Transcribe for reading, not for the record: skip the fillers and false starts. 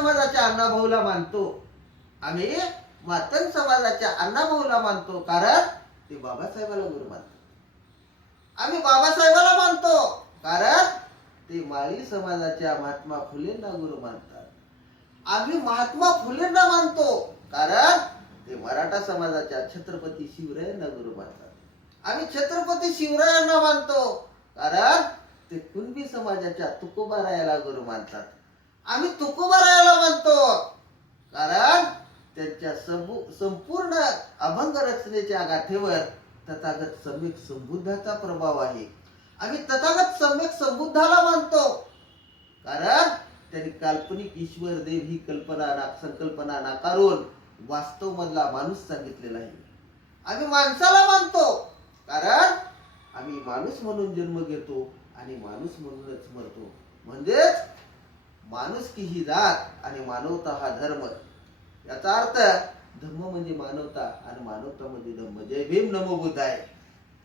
समाजाच्या अण्णाभाऊला मानतो. आम्ही मातंग समाजाच्या अण्णाभाऊला मानतो, कारण ते बाबासाहेबाला गुरु मानतो. आम्ही बाबासाहेबाला मानतो, कारण ते माळी समाजाच्या महात्मा फुलेंना गुरु मानतात. आम्ही महात्मा फुलेंना मानतो, कारण ते मराठा समाजाच्या छत्रपती शिवरायांना गुरु मानतात. आम्ही छत्रपती शिवरायांना मानतो, कारण ते कुणबी समाजाच्या तुकोबारायाला गुरु मानतात. आम्ही तुकोबारायाला मानतो, कारण त्यांच्या संपूर्ण अभंग रचनेच्या गाथेवर तथागत सम्यक संबुद्धाचा प्रभाव आहे. आम्ही तथागत सम्यक संबुद्धाला मानतो, कारण त्यांनी काल्पनिक ईश्वर देव ही संकल्पना नाकारून वास्तव मधला माणूस सांगितलेला आहे. आम्ही माणसाला मानतो, कारण आम्ही माणूस म्हणून जन्म घेतो आणि माणूस म्हणूनच मरतो. म्हणजेच माणुसकी ही जात आणि मानवता हा धर्म. याचा अर्थ धर्म म्हणजे मानवता आणि मानवता म्हणजे धर्म. जय भीम, नमो बुद्धाय.